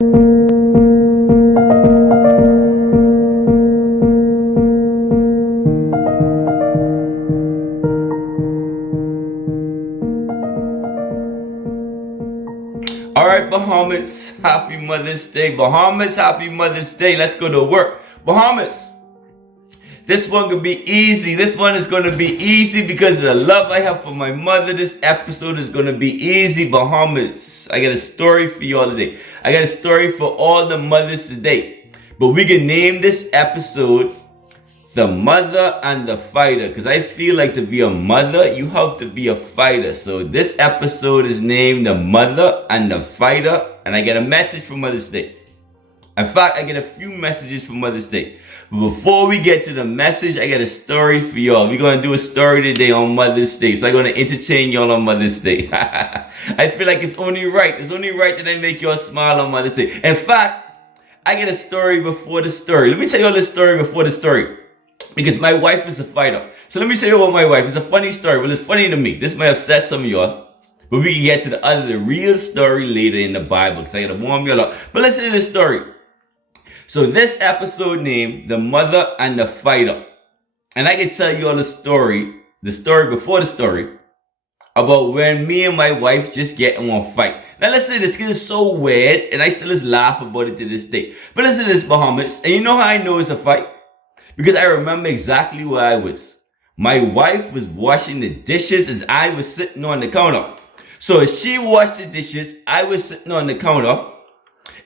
All right, Bahamas, happy Mother's Day. Bahamas, happy Mother's Day. Let's go to work. Bahamas, this one could be easy. This one is going to be easy because of the love I have for my mother. This episode is going to be easy, Bahamas. I got a story for you all today. I got a story for all the mothers today. But we can name this episode The Mother and the Fighter, because I feel like to be a mother, you have to be a fighter. So this episode is named The Mother and the Fighter, and I get a message for Mother's Day. In fact, I get a few messages for Mother's Day. But before we get to the message, I got a story for y'all. We're going to do a story today on Mother's Day. So I'm going to entertain y'all on Mother's Day. I feel like it's only right. It's only right that I make y'all smile on Mother's Day. In fact, I get a story before the story. Let me tell y'all the story before the story. Because my wife is a fighter. So let me tell you about my wife. It's a funny story. Well, it's funny to me. This might upset some of y'all. But we can get to the real story later in the Bible. Because I got to warm y'all up. But listen to this story. So this episode named The Mother and the Fighter. And I can tell you all the story before the story, about when me and my wife just get in one fight. Now listen to this, because it's so weird, and I still just laugh about it to this day. But listen to this, Bahamas. And you know how I know it's a fight? Because I remember exactly where I was. My wife was washing the dishes as I was sitting on the counter. So as she washed the dishes, I was sitting on the counter.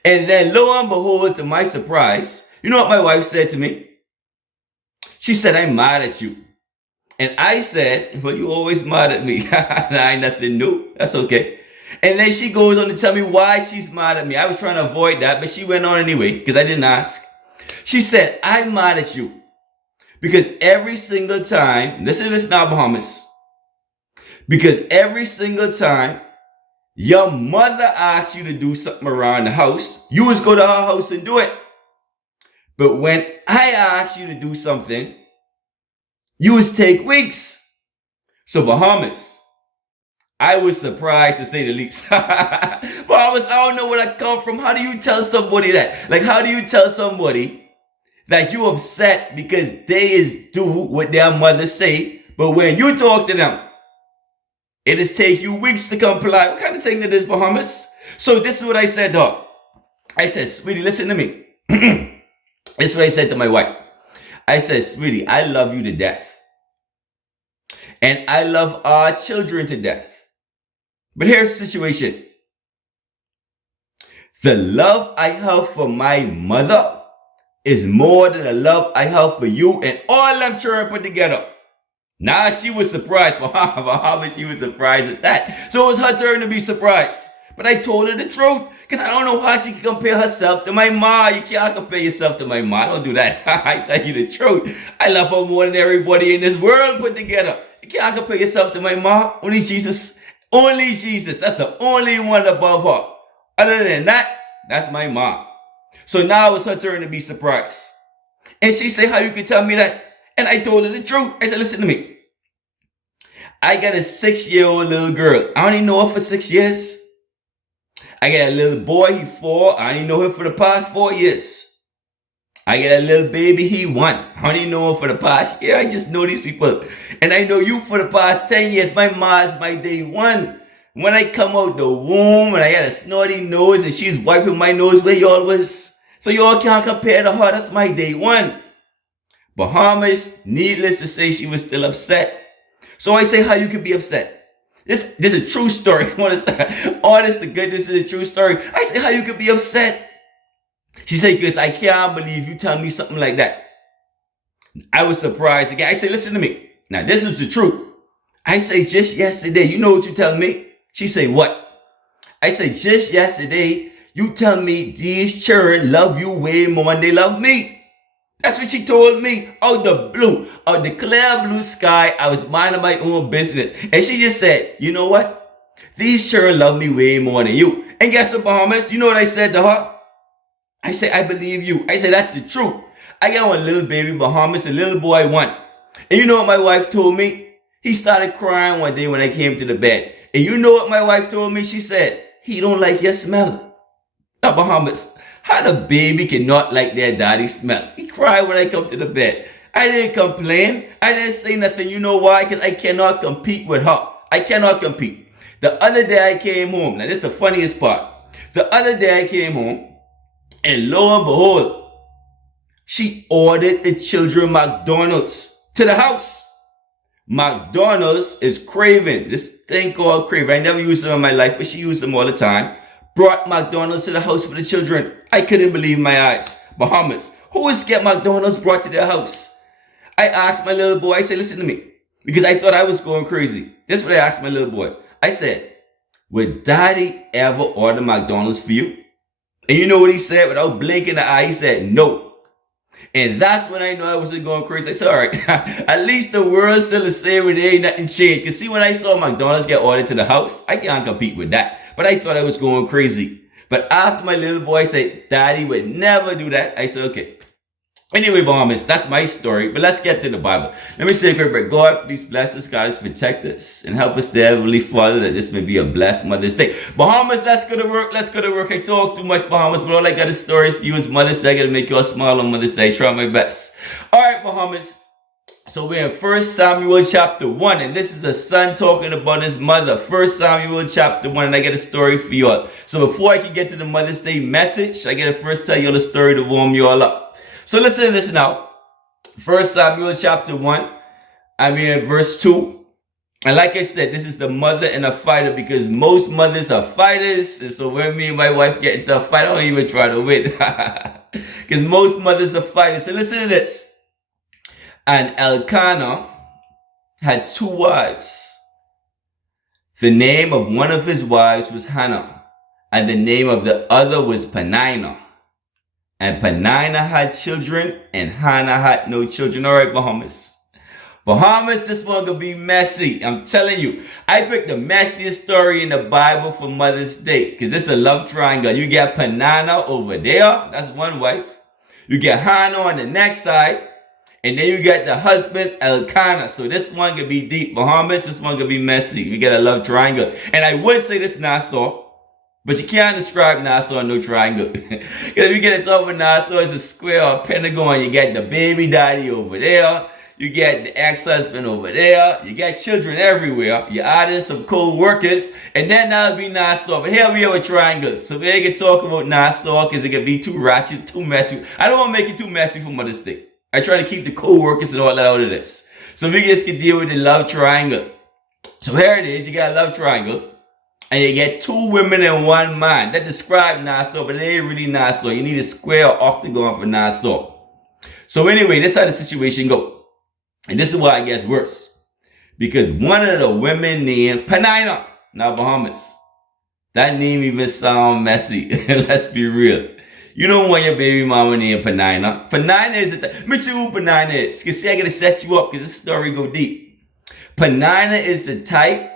And then lo and behold, to my surprise, you know what my wife said to me? She said, "I'm mad at you." And I said, "Well, you always mad at me." Nah, ain't nothing new. That's okay. And then she goes on to tell me why she's mad at me. I was trying to avoid that, but she went on anyway because I didn't ask. She said, "I'm mad at you because every single time," listen to this now, Bahamas, "because every single time your mother asks you to do something around the house, you always go to her house and do it. But when I ask you to do something, you always take weeks." So Bahamas, I was surprised to say the least. Bahamas, I don't know where I come from. How do you tell somebody that? Like, how do you tell somebody that you upset because they is do what their mother say, but when you talk to them, it is take you weeks to comply? What kind of thing that is, Bahamas? So this is what I said to her. I said, "Sweetie, listen to me." This is what I said to my wife. I said, "Sweetie, I love you to death. And I love our children to death. But here's the situation. The love I have for my mother is more than the love I have for you and all them children put together." Now she was surprised. Bahamas, she was surprised at that. So it was her turn to be surprised. But I told her the truth, because I don't know how she can compare herself to my ma. You can't compare yourself to my ma. Don't do that. I tell you the truth. I love her more than everybody in this world put together. You can't compare yourself to my ma. Only Jesus. Only Jesus. That's the only one above her. Other than that, that's my ma. So now it was her turn to be surprised. And she said, "How you can tell me that?" And I told her the truth. I said, "Listen to me. I got a 6-year-old little girl. I only know her for 6 years. I got a little boy, he 4. I only know him for the past 4 years. I got a little baby, he 1. I only know him for the past year. I just know these people. And I know you for the past 10 years. My ma's my day 1. When I come out the womb and I got a snorty nose and she's wiping my nose where y'all was. So y'all can't compare to her. That's my day 1. Bahamas, needless to say, she was still upset. So I say, how you can be upset? This is a true story. Honest to goodness, is a true story. I say, how you can be upset? She said, "Because I can't believe you tell me something like that." I was surprised again. I say, "Listen to me. Now, this is the truth." I say, "Just yesterday, you know what you tell me?" She say, "What?" I say, "Just yesterday, you tell me these children love you way more than they love me." That's what she told me out the blue, out the clear blue sky. I was minding my own business. And she just said, "You know what? These children love me way more than you." And guess what, Bahamas? You know what I said to her? I said, "I believe you." I said, "That's the truth." I got one little baby, Bahamas, a little boy 1. And you know what my wife told me? He started crying one day when I came to the bed. And you know what my wife told me? She said, "He don't like your smell." Now, Bahamas, how the baby cannot like their daddy smell? He cried when I come to the bed. I didn't complain. I didn't say nothing. You know why? Because I cannot compete with her. I cannot compete. The other day I came home. Now, this is the funniest part. The other day I came home, and lo and behold, she ordered the children McDonald's to the house. McDonald's is craving. This thing called craving. I never used them in my life, but she used them all the time. Brought McDonald's to the house for the children. I couldn't believe my eyes. Bahamas. Who is get McDonald's brought to their house? I asked my little boy, I said, listen to me. Because I thought I was going crazy. This is what I asked my little boy. I said, would daddy ever order McDonald's for you? And you know what he said without blinking an eye? He said, no. And that's when I know I wasn't going crazy. I said, all right, at least the world's still the same and there ain't nothing changed. Because see, when I saw McDonald's get ordered to the house, I can't compete with that. But I thought I was going crazy. But after my little boy said, daddy would never do that, I said, okay. Anyway, Bahamas, that's my story. But let's get to the Bible. Let me say a quick prayer. God, please bless us, guide us, protect us, and help us, dear Heavenly Father, that this may be a blessed Mother's Day. Bahamas, let's go to work. Let's go to work. I talk too much, Bahamas, but all I got is stories for you. It's Mother's Day. I got to make you all smile on Mother's Day. Try my best. All right, Bahamas. So we're in 1 Samuel chapter 1, and this is a son talking about his mother. 1 Samuel chapter 1, and I got a story for you all. So before I can get to the Mother's Day message, I got to first tell you all the story to warm you all up. So listen to this now. 1 Samuel chapter 1, verse 2. And like I said, this is the mother and a fighter, because most mothers are fighters. And so when me and my wife get into a fight, I don't even try to win. Because most mothers are fighters. So listen to this. And Elkanah had 2 wives. The name of one of his wives was Hannah, and the name of the other was Peninnah. And Peninnah had children, and Hannah had no children. All right, Bahamas. Bahamas, this one gonna be messy. I'm telling you. I picked the messiest story in the Bible for Mother's Day, because this is a love triangle. You get Peninnah over there. That's one wife. You get Hannah on the next side. And then you get the husband, Elkanah. So this one could be deep. Bahamas, this one could be messy. You get a love triangle. And I would say this Nassau. But you can't describe Nassau in no triangle. Because if you get it over Nassau, it's a square or a pentagon. You get the baby daddy over there. You get the ex-husband over there. You get children everywhere. You add in some co-workers. And then that'll be Nassau. But here we have a triangle. So we ain't gonna talk about Nassau because it can be too ratchet, too messy. I don't want to make it too messy for Mother's Day. I try to keep the co-workers and all that out of this. So we just can deal with the love triangle. So here it is. You got a love triangle. And you get 2 women and 1 man. That describe Nassau, but it ain't really Nassau. You need a square or octagon for Nassau. So anyway, this is how the situation go. And this is why it gets worse. Because one of the women named Peninnah. Now, Bahamas. That name even sound messy. Let's be real. You don't want your baby mama named Peninnah. Peninnah is let me see who Peninnah is. Because see, I got to set you up because this story go deep. Peninnah is the type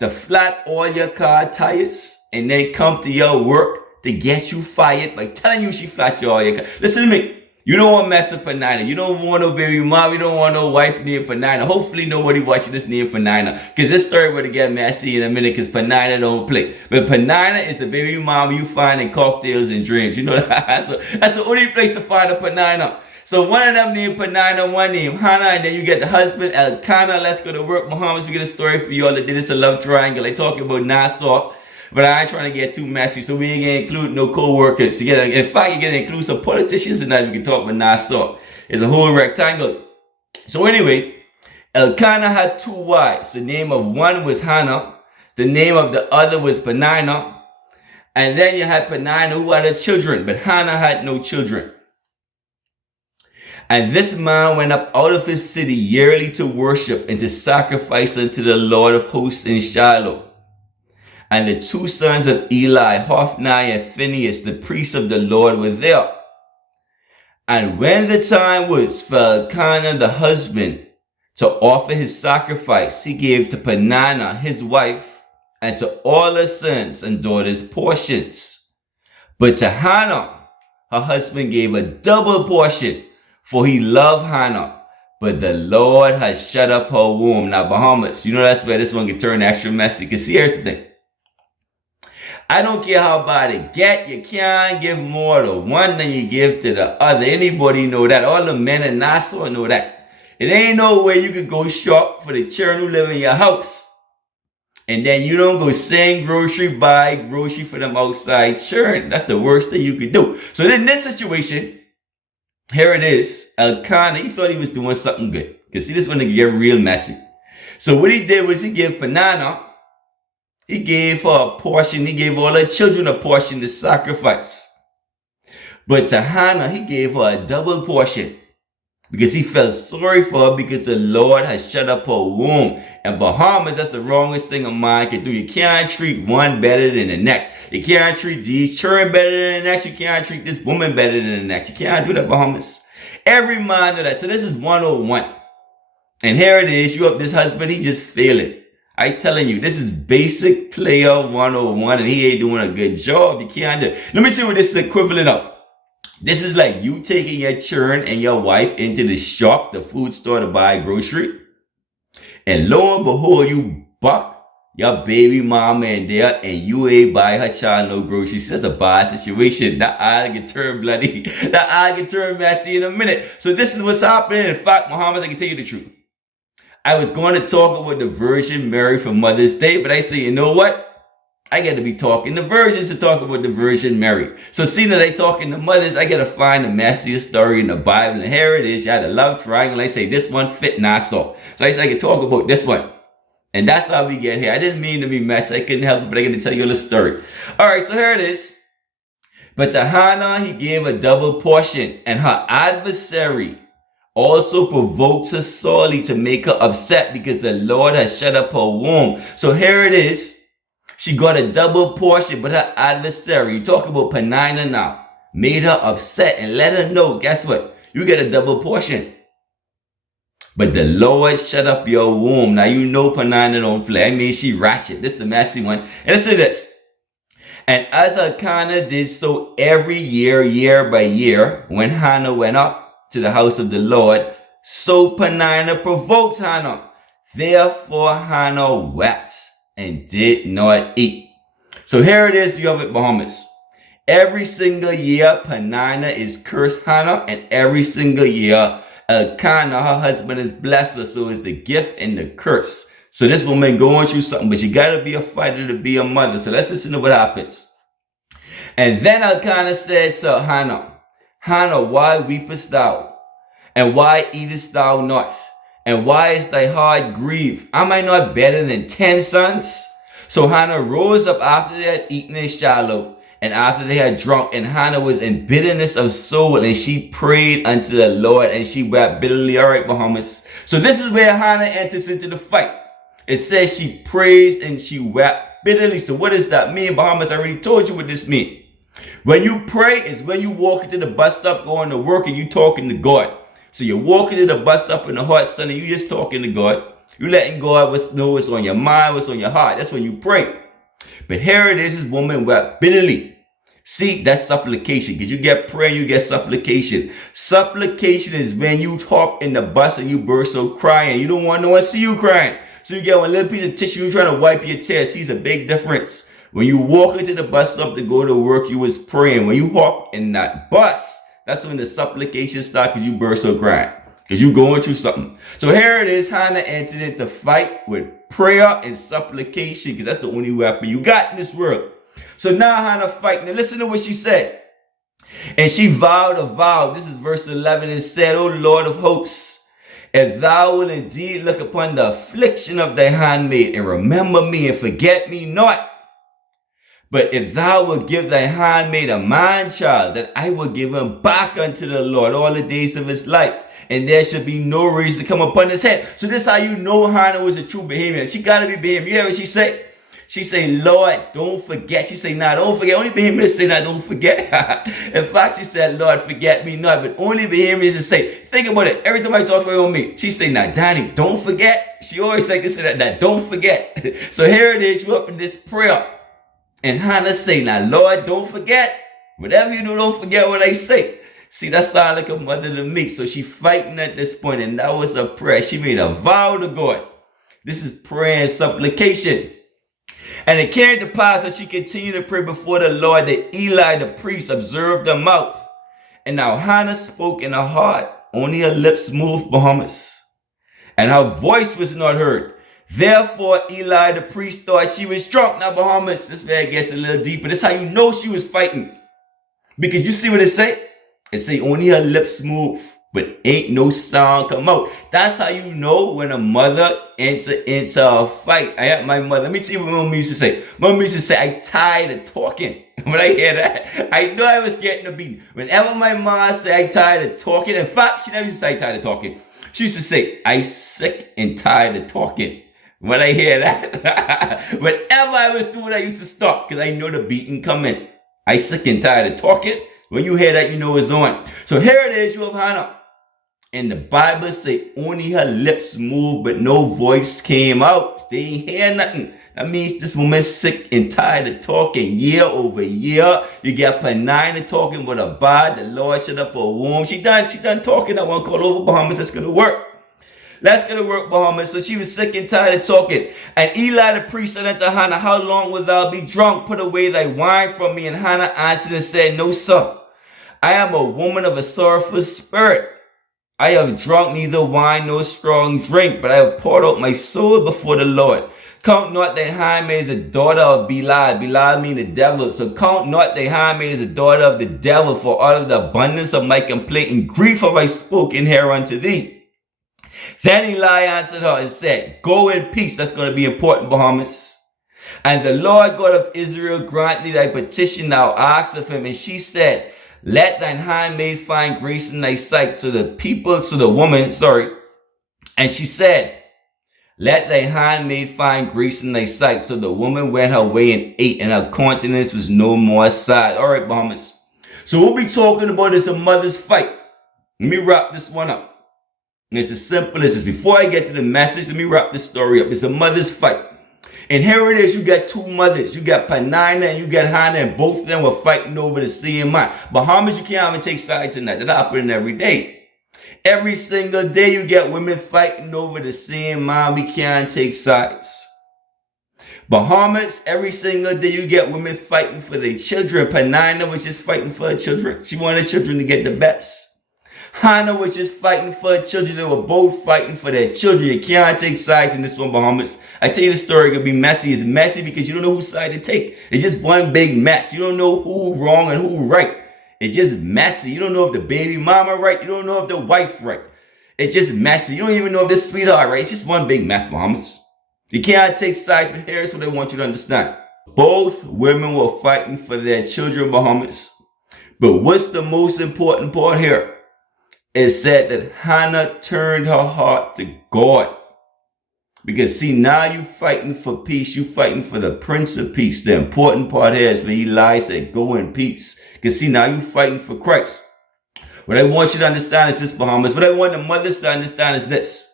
to flat all your car tires and then come to your work to get you fired by telling you she flat all your car. Listen to me. You don't want to mess with Peninnah. You don't want no baby mom. You don't want no wife named Peninnah. Hopefully nobody watching this named Peninnah. Because this story will get messy in a minute because Peninnah don't play. But Peninnah is the baby mom you find in cocktails and dreams. You know that? So that's the only place to find a Peninnah. So one of them named Peninnah, one named Hannah, and then you get the husband, Elkanah. Let's go to work, Muhammad. We get a story for you all that did this a love triangle. I talking about Nassau, but I ain't trying to get too messy, so we ain't gonna include no co-workers. In fact, you're gonna include some politicians in that. You can talk about Nassau. It's a whole rectangle. So anyway, Elkanah had 2 wives. The name of one was Hannah. The name of the other was Peninnah. And then you had Peninnah who had children, but Hannah had no children. And this man went up out of his city yearly to worship and to sacrifice unto the Lord of hosts in Shiloh. And the 2 sons of Eli, Hophni and Phinehas, the priests of the Lord, were there. And when the time was for Elkanah the husband to offer his sacrifice, he gave to Peninnah his wife and to all her sons and daughters portions. But to Hannah, her husband gave a double portion, for he loved Hannah, but the Lord has shut up her womb. Now, Bahamas, you know that's where this one can turn extra messy. Because here's the thing. I don't care how bad it get, you can't give more to one than you give to the other. Anybody know that? All the men in Nassau know that. It ain't no way you could go shop for the children who live in your house. And then you don't go send buy grocery for them outside children. That's the worst thing you could do. So in this situation, here it is. Elkanah, he thought he was doing something good. Because see, this one to get real messy. So what he did was he gave Peninnah, he gave her a portion. He gave all her children a portion to sacrifice. But to Hannah, he gave her a double portion. Because he felt sorry for her because the Lord has shut up her womb. And Bahamas, that's the wrongest thing a man can do. You can't treat one better than the next. You can't treat these children better than the next. You can't treat this woman better than the next. You can't do that, Bahamas. Every man do that. So this is 101. And here it is. You up this husband, he just failing. I telling you, this is basic player 101 and he ain't doing a good job. You can't do it. Let me see what this is equivalent of. This is like you taking your children and your wife into the shop, the food store to buy grocery. And lo and behold, you buck your baby mama in there and you ain't buy her child no groceries. That's a bad situation. That eye get turned bloody. That eye get turned messy in a minute. So this is what's happening. In fact, Muhammad, I can tell you the truth. I was going to talk about the Virgin Mary for Mother's Day, but I say, you know what? I got to be talking to virgins to talk about the Virgin Mary. So seeing that I talking to mothers, I got to find the messiest story in the Bible. And here it is. You had a love triangle. I say this one fit Nassau. So I say I can talk about this one. And that's how we get here. I didn't mean to be messy. I couldn't help it, but I got to tell you a little story. All right, so here it is. But to Hannah, he gave a double portion. And her adversary also provoked her sorely to make her upset because the Lord has shut up her womb. So here it is. She got a double portion, but her adversary, you talk about Peninnah now, made her upset and let her know, guess what? You get a double portion. But the Lord shut up your womb. Now you know Peninnah don't play. I mean, she ratchet. This is the messy one. And listen to this. And as Elkanah did so every year, year by year, when Hannah went up to the house of the Lord, so Peninnah provoked Hannah. Therefore Hannah wept and did not eat. So here it is, you have it, Bahamas. Every single year, Peninnah is cursed Hannah, and every single year, Elkanah, her husband, is blessed her. So it's the gift and the curse. So this woman going through something, but you gotta be a fighter to be a mother. So let's listen to what happens. And then Elkanah said to Hannah, Hannah, why weepest thou? And why eatest thou not? And why is thy heart grieved? Am I not better than 10 sons? So Hannah rose up after they had eaten in Shiloh, and after they had drunk, and Hannah was in bitterness of soul, and she prayed unto the Lord, and she wept bitterly. All right, Bahamas. So this is where Hannah enters into the fight. It says she praised and she wept bitterly. So what does that mean, Bahamas? I already told you what this means. When you pray is when you walk into the bus stop going to work and you talking to God. So you're walking to the bus stop in the hot sun and you just talking to God. You letting God know what's on your mind, what's on your heart. That's when you pray. But here it is, this woman wept bitterly. See, that's supplication. Because you get prayer, you get supplication. Supplication is when you hop in the bus and you burst out crying. You don't want no one to see you crying. So you get one little piece of tissue, you're trying to wipe your tears. See, it's a big difference. When you walk into the bus stop to go to work, you was praying. When you hop in that bus, that's when the supplication starts because you burst out crying. Because you going through something. So here it is, Hannah entered into fight with prayer and supplication. Because that's the only weapon you got in this world. So now Hannah fighting. And listen to what she said. And she vowed a vow. This is verse 11. And said, O Lord of hosts, if thou will indeed look upon the affliction of thy handmaid and remember me and forget me not. But if thou wilt give thy handmaid a man child, that I will give him back unto the Lord all the days of his life. And there should be no raise to come upon his head. So this is how you know Hannah was a true Bahamian. She got to be Bahamian. You hear what she say? She say, Lord, don't forget. She say, nah, don't forget. Only Bahamians say, nah, don't forget. In fact, she said, Lord, forget me not. But only Bahamians say, think about it. Every time I talk to her on me, she say, nah, Danny, don't forget. She always like to say that, don't forget. So here it is. You up in this prayer. And Hannah say, now, Lord, don't forget. Whatever you do, don't forget what I say. See, that sounds like a mother to me. So she fighting at this point, and that was a prayer. She made a vow to God. This is prayer and supplication. And it came to pass as she continued to pray before the Lord that Eli the priest observed her mouth. And now Hannah spoke in her heart, only her lips moved, Bahamas, and her voice was not heard. Therefore Eli the priest thought she was drunk. Now Bahamas, this man gets a little deeper. This is how you know she was fighting. Because you see what it say? It say only her lips move, but ain't no sound come out. That's how you know when a mother enter into a fight. I had my mother. Let me see what my mom used to say. My mom used to say, I tired of talking. When I hear that, I know I was getting a beat. Whenever my mom said I tired of talking, in fact, she never used to say I tired of talking. She used to say, I sick and tired of talking. When I hear that, whenever I was doing, I used to stop because I know the beating coming. I sick and tired of talking. When you hear that, you know it's on. So here it is, you have Hannah. And the Bible say only her lips moved, but no voice came out. They ain't hear nothing. That means this woman's sick and tired of talking year over year. You get Penina talking with a bad. The Lord shut up her womb. She done talking. I want to call over Bahamas. That's going to work. That's going to work, Bahamas. So she was sick and tired of talking. And Eli the priest said unto Hannah, how long wilt thou be drunk? Put away thy wine from me. And Hannah answered and said, no, sir. I am a woman of a sorrowful spirit. I have drunk neither wine nor strong drink, but I have poured out my soul before the Lord. Count not thy handmaid as a daughter of Belial. Belial mean the devil. So count not thy handmaid as a daughter of the devil, for out of the abundance of my complaint and grief have I spoken here unto thee. Then Eli answered her and said, go in peace. That's going to be important, Bahamas. And the Lord God of Israel grant thee thy petition thou asked of him. And she said, let thine handmaid find grace in thy sight. And she said, let thy handmaid find grace in thy sight. So the woman went her way and ate, and her countenance was no more sad. All right, Bahamas. So what we talking about is a mother's fight. Let me wrap this one up. It's as simple as this. Before I get to the message, let me wrap this story up. It's a mother's fight. And here it is, you got two mothers. You got Penina and you got Hannah, and both of them were fighting over the same man. Bahamas, you can't even take sides in that. That happens every day. Every single day you get women fighting over the same man. We can't take sides. Bahamas, every single day you get women fighting for their children. Penina was just fighting for her children. She wanted her children to get the best. Hannah was just fighting for her children. They were both fighting for their children. You can't take sides in this one, Bahamas. I tell you the story could be messy. It's messy because you don't know whose side to take. It's just one big mess. You don't know who wrong and who right. It's just messy. You don't know if the baby mama right. You don't know if the wife right. It's just messy. You don't even know if the sweetheart right. It's just one big mess, Bahamas. You can't take sides, but here's what I want you to understand. Both women were fighting for their children, Bahamas. But what's the most important part here? It said that Hannah turned her heart to God. Because see, now you fighting for peace. You fighting for the Prince of Peace. The important part here is when Eli said, go in peace. Because see, now you fighting for Christ. What I want you to understand is this, Bahamas. What I want the mothers to understand is this.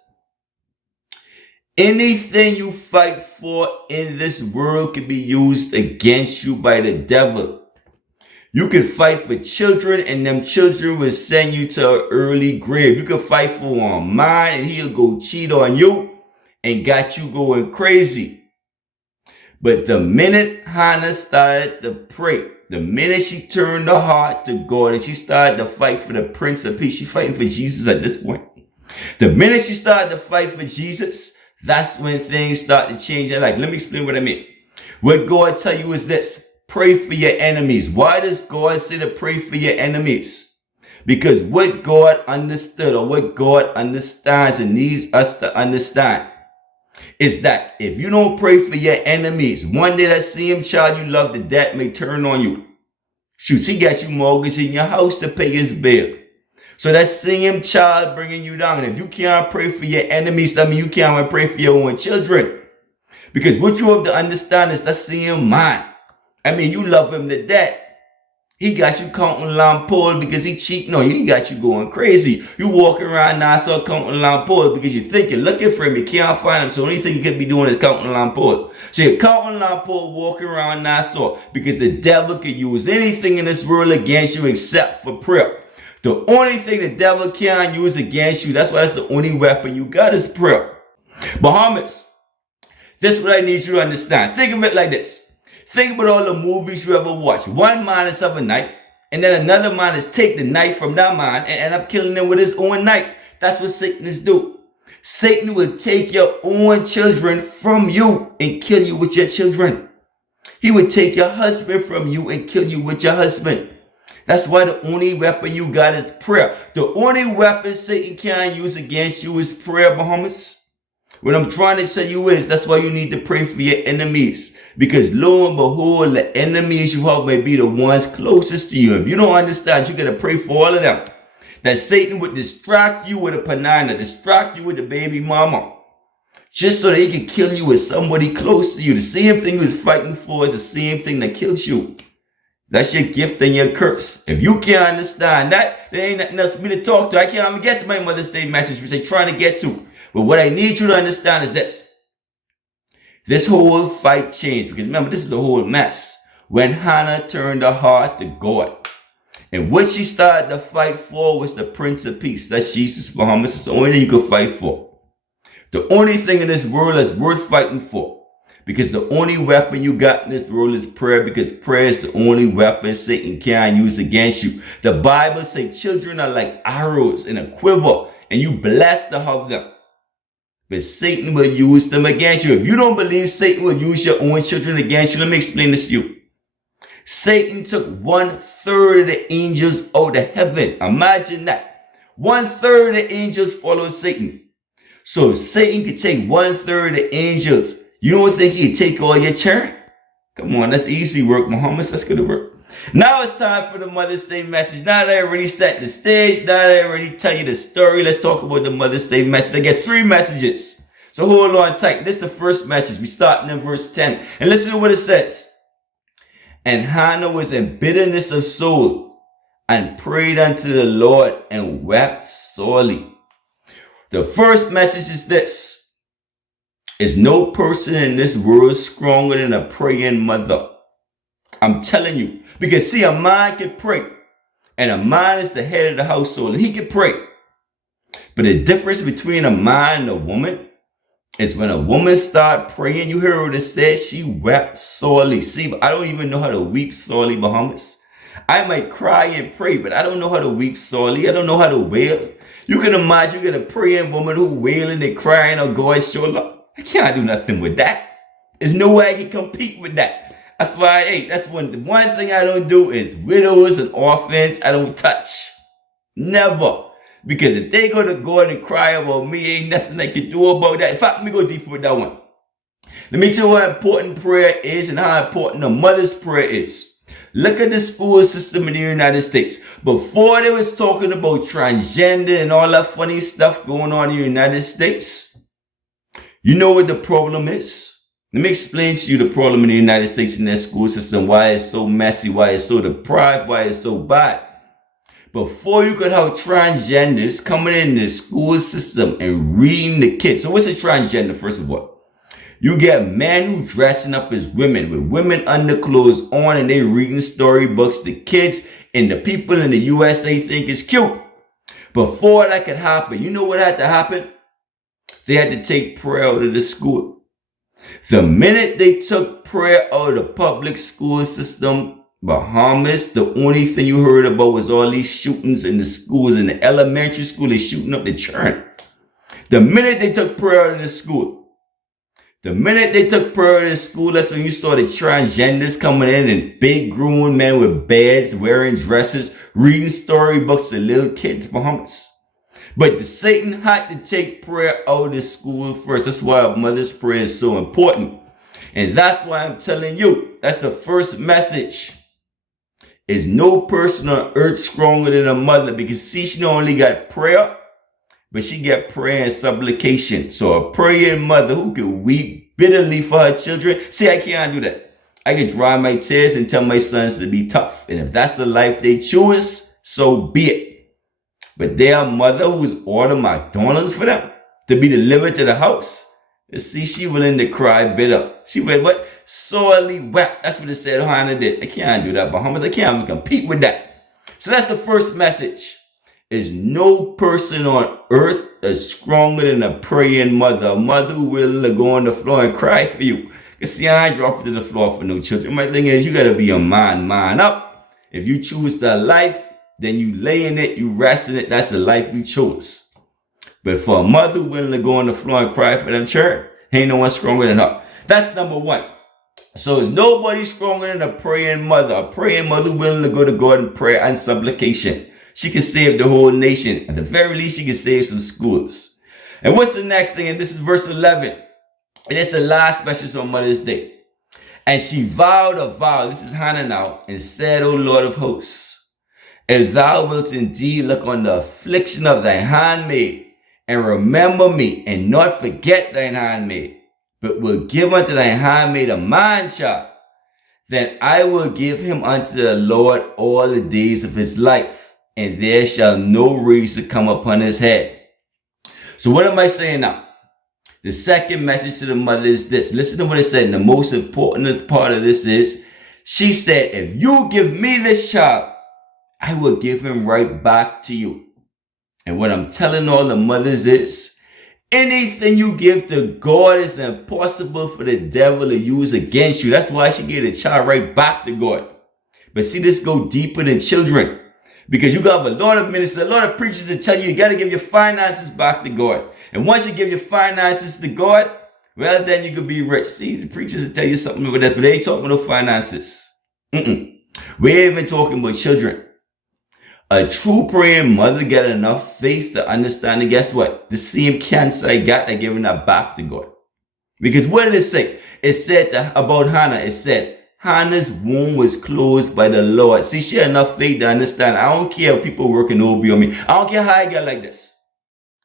Anything you fight for in this world can be used against you by the devil. You can fight for children, and them children will send you to an early grave. You can fight for a man, and he'll go cheat on you and got you going crazy. But the minute Hannah started to pray, the minute she turned her heart to God and she started to fight for the Prince of Peace, she's fighting for Jesus at this point. The minute she started to fight for Jesus, that's when things start to change in life. Let me explain what I mean. What God tell you is this. Pray for your enemies. Why does God say to pray for your enemies? Because what God understood, or what God understands and needs us to understand, is that if you don't pray for your enemies, one day that same child you love to death may turn on you. Shoot, he got you mortgage in your house to pay his bill. So that same child bringing you down. And if you can't pray for your enemies, that means you can't even pray for your own children. Because what you have to understand is that same man. I mean, you love him to death. He got you counting lampole because he cheating on you. He got you going crazy. You walking around Nassau counting lampole because you think you're looking for him. You can't find him. So the only thing you could be doing is counting lampole. So you're counting lampole, walking around Nassau because the devil could use anything in this world against you except for prayer. The only thing the devil can use against you, that's why that's the only weapon you got is prayer. Bahamas. This is what I need you to understand. Think of it like this. Think about all the movies you ever watched. One man is have a knife, and then another man is take the knife from that man and end up killing him with his own knife. That's what Satanists do. Satan will take your own children from you and kill you with your children. He would take your husband from you and kill you with your husband. That's why the only weapon you got is prayer. The only weapon Satan can use against you is prayer, Bahamas. What I'm trying to tell you is that's why you need to pray for your enemies. Because lo and behold, the enemies you have may be the ones closest to you. If you don't understand, you got to pray for all of them. That Satan would distract you with a banana, distract you with the baby mama, just so that he can kill you with somebody close to you. The same thing he was fighting for is the same thing that kills you. That's your gift and your curse. If you can't understand that, there ain't nothing else for me to talk to. I can't even get to my Mother's Day message, which I'm trying to get to. But what I need you to understand is this. This whole fight changed. Because remember, this is a whole mess. When Hannah turned her heart to God. And what she started to fight for was the Prince of Peace. That's Jesus, Bahamas. It's the only thing you can fight for. The only thing in this world that's worth fighting for. Because the only weapon you got in this world is prayer. Because prayer is the only weapon Satan can use against you. The Bible says children are like arrows in a quiver. And you blessed to have them. But Satan will use them against you. If you don't believe Satan will use your own children against you, let me explain this to you. Satan took 1/3 of the angels out of heaven. Imagine that. 1/3 of the angels followed Satan. So if Satan could take 1/3 of the angels, you don't think he'd take all your children? Come on, that's easy work, Muhammad. That's good work. Now it's time for the Mother's Day message. Now that I already set the stage, now that I already tell you the story, let's talk about the Mother's Day message. I get 3 messages. So hold on tight. This is the first message. We starting in verse 10. And listen to what it says. And Hannah was in bitterness of soul and prayed unto the Lord and wept sorely. The first message is this. Is no person in this world stronger than a praying mother. I'm telling you. Because see, a man can pray. And a man is the head of the household. And he can pray. But the difference between a man and a woman is when a woman start praying. You hear what it says? She wept sorely. See, but I don't even know how to weep sorely, Bahamas. I might cry and pray, but I don't know how to weep sorely. I don't know how to wail. You can imagine you get a praying woman who wailing and crying on God's shoulder. I can't do nothing with that. There's no way I can compete with that. That's why, hey, that's the one thing I don't do is widows and orphans. I don't touch. Never. Because if they go to God and cry about me, ain't nothing I can do about that. In fact, let me go deeper with that one. Let me tell you how important prayer is and how important a mother's prayer is. Look at the school system in the United States. Before they was talking about transgender and all that funny stuff going on in the United States, you know what the problem is? Let me explain to you the problem in the United States in their school system, why it's so messy, why it's so deprived, why it's so bad. Before you could have transgenders coming in the school system and reading the kids. So what's a transgender, first of all? You get men who dressing up as women with women underclothes on and they reading storybooks. The kids and the people in the USA think it's cute. Before that could happen, you know what had to happen? They had to take prayer out of the school. The minute they took prayer out of the public school system, Bahamas, the only thing you heard about was all these shootings in the schools. In the elementary school, they shooting up the children. The minute they took prayer out of the school, that's when you saw the transgenders coming in big grown men with beds, wearing dresses, reading storybooks to little kids, Bahamas. But the Satan had to take prayer out of the school first. That's why a mother's prayer is so important. And that's why I'm telling you, that's the first message. Is no person on earth stronger than a mother. Because see, she not only got prayer, but she got prayer and supplication. So a praying mother who can weep bitterly for her children. See, I can't do that. I can dry my tears and tell my sons to be tough. And if that's the life they choose, so be it. But their mother who's ordering McDonald's for them to be delivered to the house. You see, she willing to cry bitter. She went what? Sorely wept. That's what it said Hannah did. I can't do that, Bahamas. I can't even compete with that. So that's the first message. There's no person on earth that's stronger than a praying mother. A mother who will go on the floor and cry for you. You see, I ain't dropping to the floor for no children. My thing is, you gotta be a man up. If you choose that life, then you lay in it, you rest in it. That's the life you chose. But for a mother willing to go on the floor and cry for them children, ain't no one stronger than her. That's number one. So there's nobody stronger than a praying mother. A praying mother willing to go to God in prayer and supplication. She can save the whole nation. At the very least, she can save some schools. And what's the next thing? And this is verse 11. And it's the last message on Mother's Day. And she vowed a vow. This is Hannah now. And said, O Lord of hosts, if thou wilt indeed look on the affliction of thy handmaid, and remember me, and not forget thine handmaid, but will give unto thy handmaid a man child, then I will give him unto the Lord all the days of his life, and there shall no razor come upon his head. So what am I saying now? The second message to the mother is this. Listen to what it said. And the most important part of this is, she said, if you give me this child, I will give him right back to you. And what I'm telling all the mothers is, anything you give to God is impossible for the devil to use against you. That's why she gave the child right back to God. But see, this go deeper than children. Because you got a lot of ministers, a lot of preachers that tell you got to give your finances back to God. And once you give your finances to God, well, then you could be rich. See, the preachers will tell you something about that, but they ain't talking about no finances. We ain't even talking about children. A true praying mother got enough faith to understand, and guess what? The same cancer I got, I giving that back to God. Because what did it say? It said about Hannah, it said, Hannah's womb was closed by the Lord. See, she had enough faith to understand. I don't care if people working OB on me. I don't care how I get like this.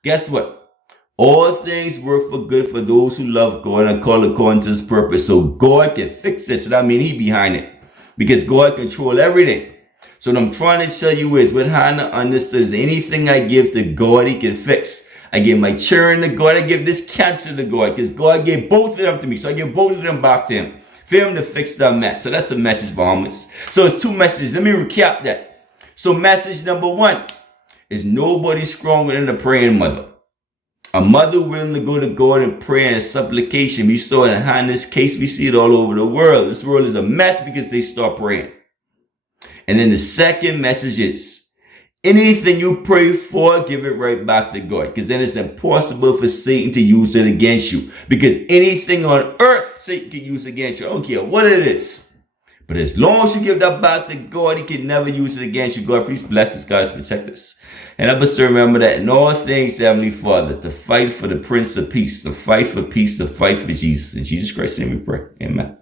Guess what? All things work for good for those who love God and call according to his purpose. So God can fix it. So that means he behind it. Because God control everything. So what I'm trying to tell you is what Hannah understood is anything I give to God, he can fix. I give my children to God. I give this cancer to God because God gave both of them to me. So I give both of them back to him. For him to fix that mess. So that's the message, Bahamas. So it's two messages. Let me recap that. So message number one is nobody stronger than a praying mother. A mother willing to go to God in prayer and supplication. We saw it in Hannah's case. We see it all over the world. This world is a mess because they start praying. And then the second message is anything you pray for, give it right back to God. Because then it's impossible for Satan to use it against you. Because anything on earth Satan can use against you. I don't care what it is. But as long as you give that back to God, he can never use it against you. God, please bless us. God, protect us. And help us to remember that in all things, Heavenly Father, to fight for the Prince of Peace, to fight for peace, to fight for Jesus. In Jesus Christ's name we pray. Amen.